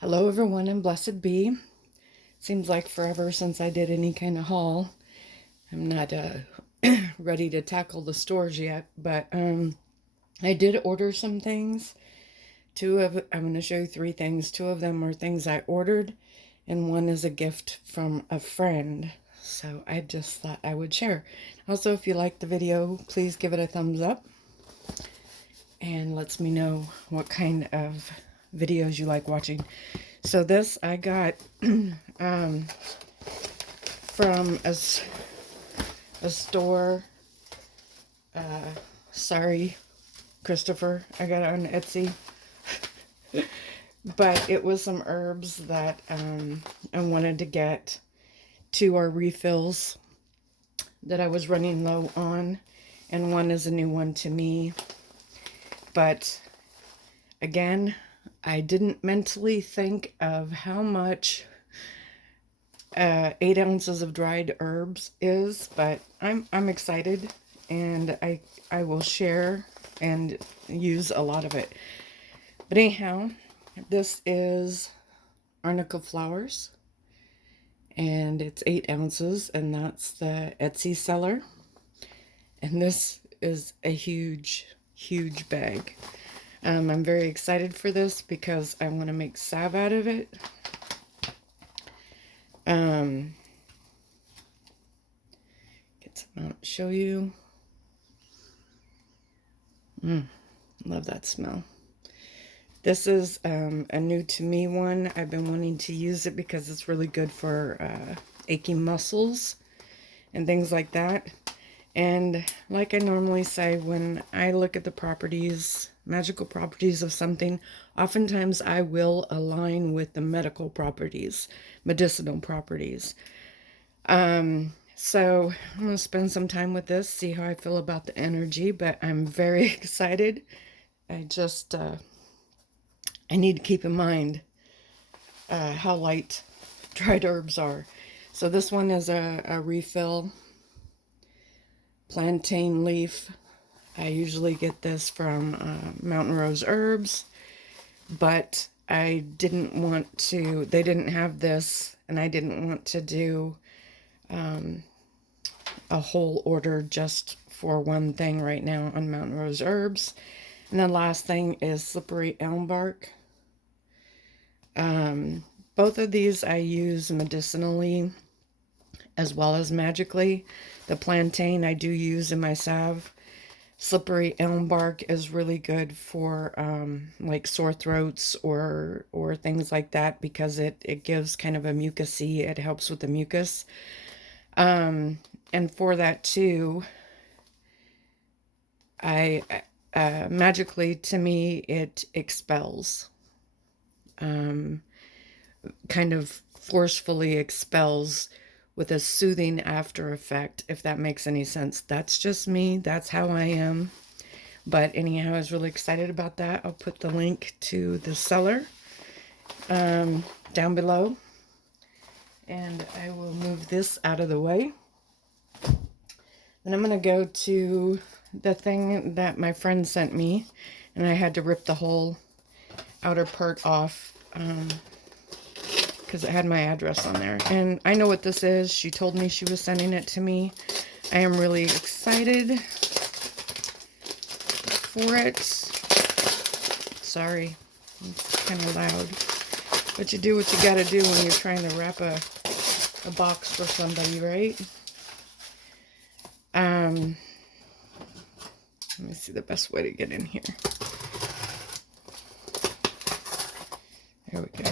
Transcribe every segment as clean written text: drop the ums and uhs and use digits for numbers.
Hello everyone and blessed be. Seems like forever since I did any kind of haul. I'm not ready to tackle the stores yet, but I did order some things. I'm going to show you three things. Two of them are things I ordered, and one is a gift from a friend. So I just thought I would share. Also, if you liked the video, please give it a thumbs up and lets me know what kind of videos you like watching. So this I got from a store. Sorry, Christopher. I got it on Etsy. But it was some herbs that I wanted to get to our refills that I was running low on. And one is a new one to me. But again, I didn't mentally think of how much 8 ounces of dried herbs is, but I'm excited, and I will share and use a lot of it. But anyhow, this is arnica flowers, and it's 8 ounces, and that's the Etsy seller. And this is a huge bag. I'm very excited for this because I want to make salve out of it. Get some out, show you. Love that smell. This is a new to me one. I've been wanting to use it because it's really good for aching muscles and things like that. And like I normally say, when I look at the properties, magical properties of something, oftentimes I will align with the medical properties, medicinal properties. So I'm going to spend some time with this, see how I feel about the energy, but I'm very excited. I just, I need to keep in mind how light dried herbs are. So this one is a refill. Plantain leaf. I usually get this from Mountain Rose Herbs, but I didn't want to, they didn't have this, and I didn't want to do a whole order just for one thing right now on Mountain Rose Herbs. And the last thing is slippery elm bark. Both of these I use medicinally as well as magically. The plantain I do use in my salve. Slippery elm bark is really good for like sore throats or things like that, because it gives kind of a mucusy. It helps with the mucus. And for that too, I magically, to me, it expels. Kind of forcefully expels with a soothing after effect, if that makes any sense. That's just me. That's how I am. But anyhow, I was really excited about that. I'll put the link to the seller down below. And I will move this out of the way. Then I'm going to go to the thing that my friend sent me. And I had to rip the whole outer part off because it had my address on there. And I know what this is. She told me she was sending it to me. I am really excited for it. Sorry, it's kind of loud. But you do what you gotta do when you're trying to wrap a box for somebody, right? Let me see the best way to get in here. There we go.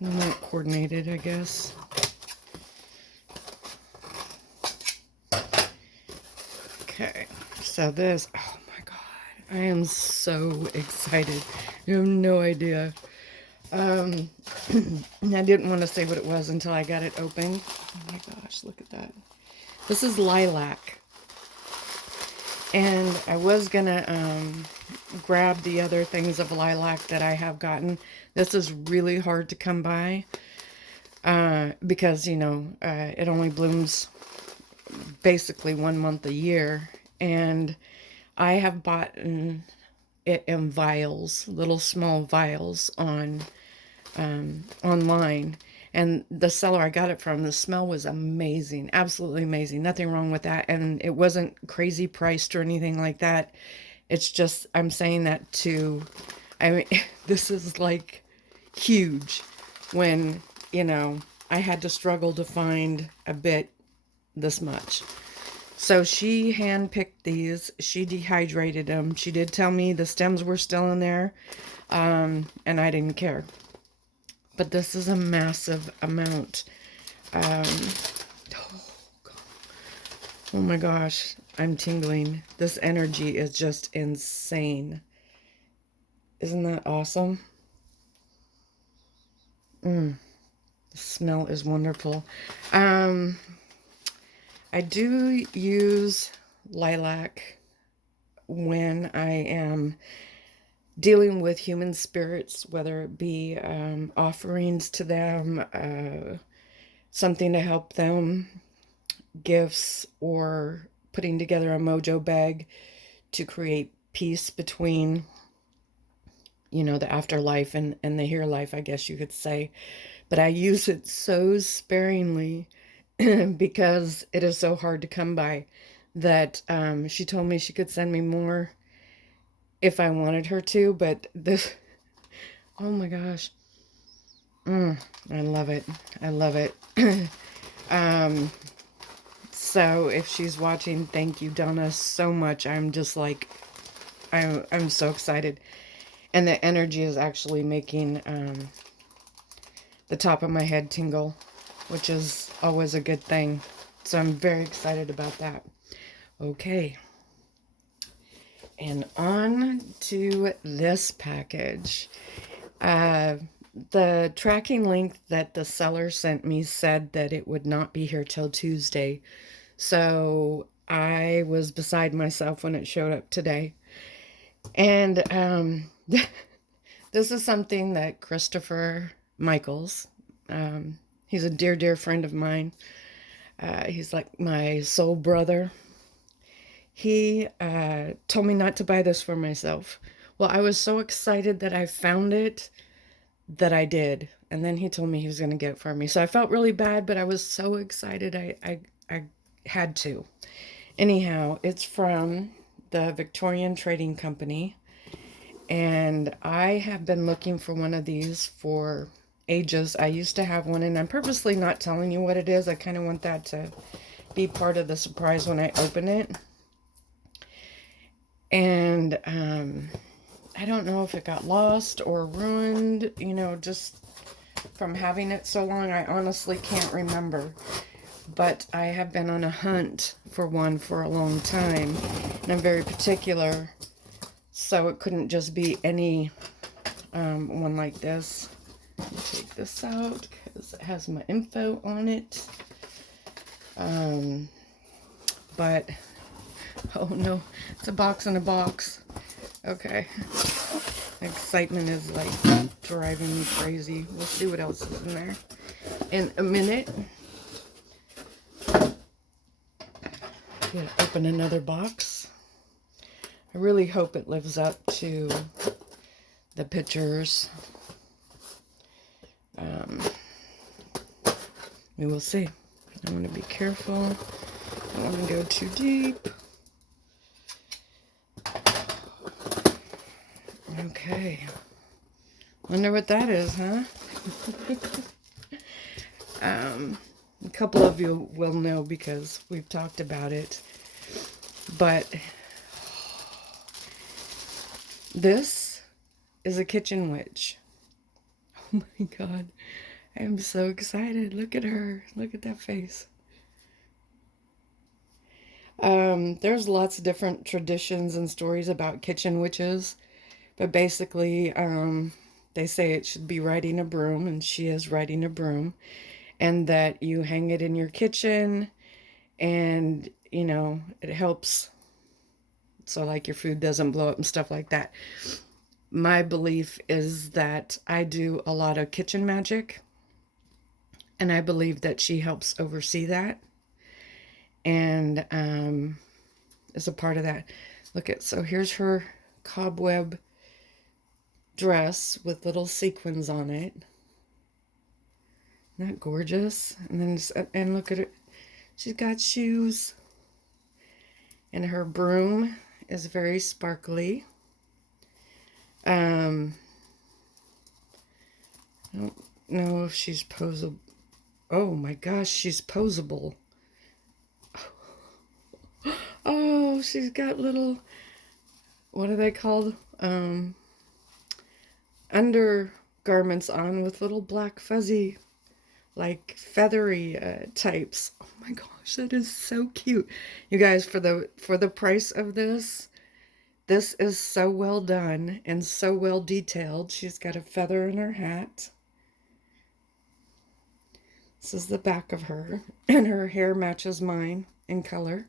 Not coordinated, I guess. Okay, so this, oh my god, I am so excited. You have no idea. I didn't want to say what it was until I got it open. Oh my gosh, look at that. This is lilac. And I was gonna grab the other things of lilac that I have gotten. This is really hard to come by because, you know, it only blooms basically 1 month a year. And I have bought it in vials, little small vials online. And the seller I got it from, the smell was amazing, absolutely amazing. Nothing wrong with that. And it wasn't crazy priced or anything like that. It's just, I'm saying that to, I mean, this is like huge when, you know, I had to struggle to find a bit this much. So she hand-picked these. She dehydrated them. She did tell me the stems were still in there, and I didn't care. But this is a massive amount. Oh, oh my gosh, I'm tingling. This energy is just insane. Isn't that awesome? The smell is wonderful. I do use lilac when I am dealing with human spirits, whether it be offerings to them, something to help them, gifts, or putting together a mojo bag to create peace between, you know, the afterlife and the here life, I guess you could say. But I use it so sparingly because it is so hard to come by that she told me she could send me more if I wanted her to, but this, oh my gosh. I love it. I love it. So if she's watching, thank you, Donna, so much. I'm just like, I'm so excited. And the energy is actually making the top of my head tingle, which is always a good thing. So I'm very excited about that. Okay. And on to this package. The tracking link that the seller sent me said that it would not be here till Tuesday. So I was beside myself when it showed up today. And this is something that Christopher Michaels, he's a dear, dear friend of mine. He's like my soul brother. He told me not to buy this for myself. Well, I was so excited that I found it that I did. And then he told me he was going to get it for me. So I felt really bad, but I was so excited I had to. Anyhow, it's from the Victorian Trading Company. And I have been looking for one of these for ages. I used to have one, and I'm purposely not telling you what it is. I kind of want that to be part of the surprise when I open it. And I don't know if it got lost or ruined, you know, just from having it so long. I honestly can't remember. But I have been on a hunt for one for a long time. And I'm very particular. So it couldn't just be any one like this. Take this out because it has my info on it. But, oh no, it's a box in a box. Okay. Excitement is like driving me crazy. We'll see what else is in there in a minute. Gonna open another box. I really hope it lives up to the pictures. We will see. I want to be careful. I don't want to go too deep. Okay. Wonder what that is, huh? A couple of you will know because we've talked about it. But this is a kitchen witch. Oh my God. I am so excited. Look at her. Look at that face. There's lots of different traditions and stories about kitchen witches. But basically, they say it should be riding a broom, and she is riding a broom. And that you hang it in your kitchen, and, you know, it helps. So, like, your food doesn't blow up and stuff like that. My belief is that I do a lot of kitchen magic. And I believe that she helps oversee that. And is a part of that. Look at, so here's her cobweb dress with little sequins on it. Isn't that gorgeous? And then and look at it. She's got shoes. And her broom is very sparkly. I don't know if she's posable. Oh my gosh, she's posable. Oh, she's got little, what are they called? Undergarments on with little black fuzzy, like feathery types. Oh my gosh, that is so cute. You guys, for the price of this is so well done and so well detailed. She's got a feather in her hat. This is the back of her, and her hair matches mine in color.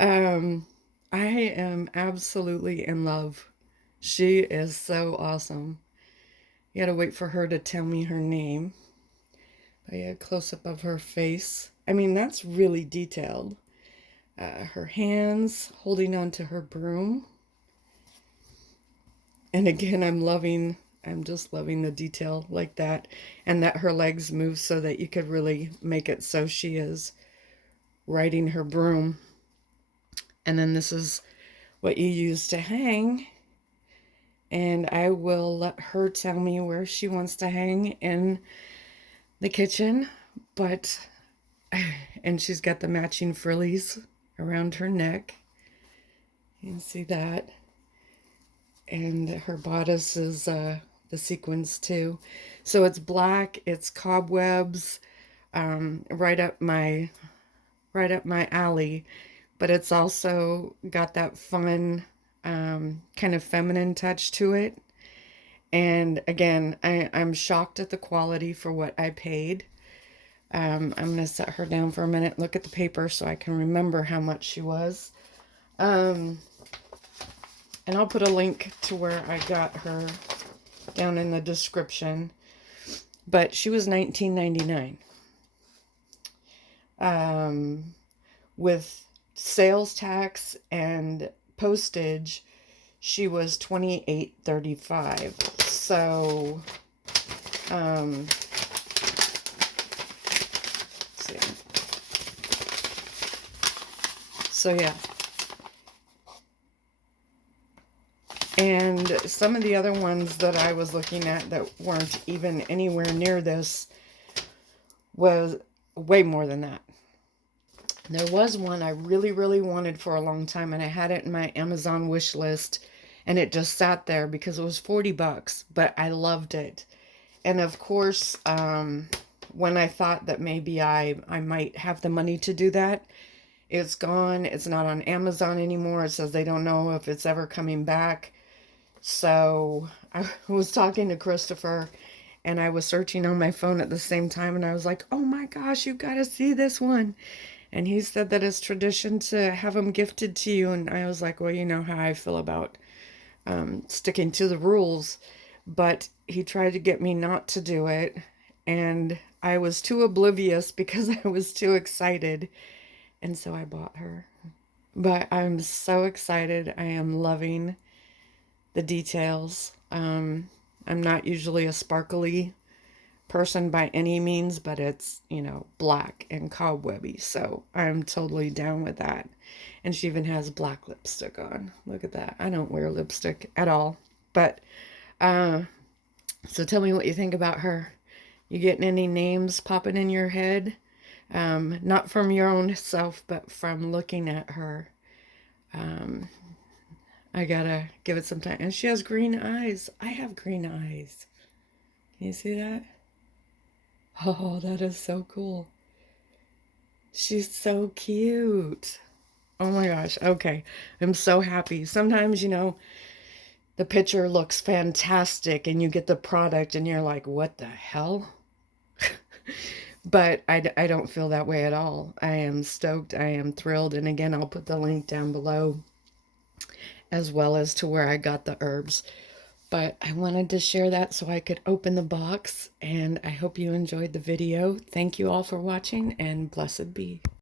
I am absolutely in love. She is so awesome. You gotta wait for her to tell me her name. But yeah, close up of her face. I mean, that's really detailed. Her hands holding on to her broom. And again, I'm just loving the detail like that. And that her legs move so that you could really make it so she is riding her broom. And then this is what you use to hang. And I will let her tell me where she wants to hang in the kitchen. And she's got the matching frillies around her neck. You can see that. And her bodice is the sequins too. So it's black, it's cobwebs, right up my alley. But it's also got that fun kind of feminine touch to it. And again, I'm shocked at the quality for what I paid. I'm going to set her down for a minute, look at the paper so I can remember how much she was. And I'll put a link to where I got her down in the description. But she was $19.99. With sales tax and postage, she was $28.35. So, let's see. So yeah. And some of the other ones that I was looking at that weren't even anywhere near this was way more than that. There was one I really, really wanted for a long time, and I had it in my Amazon wish list, and it just sat there because it was $40, but I loved it. And of course, when I thought that maybe I might have the money to do that, it's gone. It's not on Amazon anymore. It says they don't know if it's ever coming back. So I was talking to Christopher, and I was searching on my phone at the same time, and I was like, oh my gosh, you've got to see this one. And he said that it's tradition to have them gifted to you. And I was like, well, you know how I feel about sticking to the rules. But he tried to get me not to do it. And I was too oblivious because I was too excited. And so I bought her. But I'm so excited. I am loving the details. I'm not usually a sparkly person by any means, but it's, you know, black and cobwebby, so I'm totally down with that. And she even has black lipstick on. Look at that. I don't wear lipstick at all. But so tell me what you think about her. You getting any names popping in your head? Not from your own self, but from looking at her. I gotta give it some time. And she has green eyes. I have green eyes. Can you see that? Oh, that is so cool. She's so cute. Oh my gosh. Okay. I'm so happy. Sometimes, you know, the picture looks fantastic and you get the product and you're like, what the hell? But I don't feel that way at all. I am stoked. I am thrilled. And again, I'll put the link down below as well as to where I got the herbs. But I wanted to share that so I could open the box, and I hope you enjoyed the video. Thank you all for watching, and blessed be.